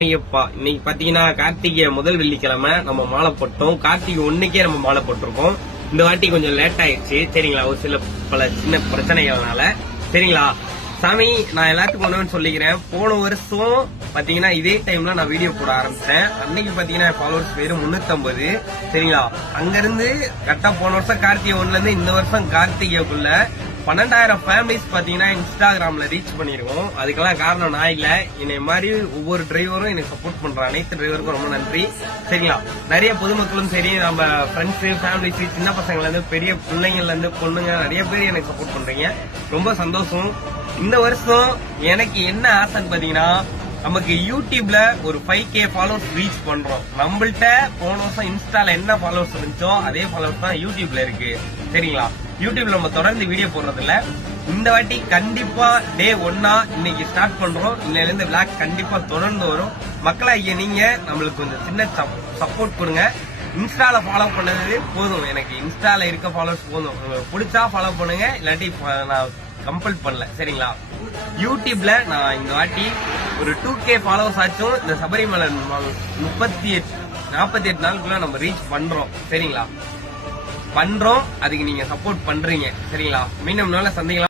இன்னைக்கு பாத்தீங்கன்னா கார்த்திகை முதல் வெள்ளிக்கிழமை நம்ம மாலை போட்டோம். கார்த்திகை 1க்கே நம்ம மாலை போட்டிருக்கோம். இந்த வாட்டி கொஞ்சம் லேட் ஆயிடுச்சு சரிங்களா, ஒரு சில பல சின்ன பிரச்சனைகள்னால சரிங்களா. சாமி நான் எல்லாத்துக்கும் ஒண்ணுன்னு சொல்லிக்கிறேன், போன வருஷம் பாத்தீங்கன்னா இதே டைம்ல நான் வீடியோ போட ஆரம்பிச்சேன். அன்னைக்கு பாத்தீங்கன்னா ஃபாலோவர்ஸ் வெறும் 350 சரிங்களா. அங்க இருந்து கரெக்டா போன வருஷம் கார்த்திகை 1ல இருந்து இந்த வருஷம் கார்த்திகைக்குள்ள 12,000 ஃபேமிலிஸ் பாத்தீங்கன்னா இன்ஸ்டாகிராம்ல ரீச் பண்ணிருக்கோம். அதுக்கெல்லாம் காரணம் நான் இல்ல, என்னை மாதிரி ஒவ்வொரு டிரைவரும் எனக்கு சப்போர்ட் பண்ற அனைத்து டிரைவருக்கும் ரொம்ப நன்றி சரிங்களா. நிறைய பொதுமக்களும் சரி, நம்ம ஃப்ரெண்ட்ஸ் ஃபேமிலிஸ் சின்ன பசங்கள்ல இருந்து பெரிய பிள்ளைங்கள்ல இருந்து பொண்ணுங்க நிறைய பேர் எனக்கு சப்போர்ட் பண்றீங்க, ரொம்ப சந்தோஷம். இந்த வருஷம் எனக்கு என்ன ஆசைன்னு பாத்தீங்கன்னா, நமக்கு யூடியூப்ல ஒரு 5K ஃபாலோவர்ஸ் ரீச் பண்றோம். நம்மள்ட்ட போன வருஷம் இன்ஸ்டால என்ன ஃபாலோவர்ஸ் இருந்துச்சோ அதே ஃபாலோவர்ஸ் தான் யூடியூப்ல இருக்கு சரிங்களா. யூடியூப்ல நம்ம தொடர்ந்து வீடியோ போடுறது இல்ல, இந்த வாட்டி கண்டிப்பா டே 1 இன்னைக்கு ஸ்டார்ட் பண்றோம். இன்னையில இருந்து விளாக் கண்டிப்பா தொடர்ந்து வரும். மக்களாகிய நீங்க நம்மளுக்கு கொஞ்சம் சின்ன சப்போர்ட் கொடுங்க. இன்ஸ்டால ஃபாலோ பண்ணது போதும், எனக்கு இன்ஸ்டால இருக்க ஃபாலோவர்ஸ் போதும். உங்களுக்கு பிடிச்சா ஃபாலோ பண்ணுங்க, இல்லாட்டி நான் கம்பல் பண்ணல சரிங்களா. யூடியூப்ல நான் இந்த வாட்டி ஒரு 2K ஃபாலோவர்ஸ் ஆச்சும் இந்த சபரிமலை 48 நாளுக்குள்ள நம்ம ரீச் பண்றோம் சரிங்களா. பண்றோம், அதுக்கு நீங்க சப்போர்ட் பண்றீங்க சரிங்களா. மீண்டும் நாள சந்திக்கலாம்.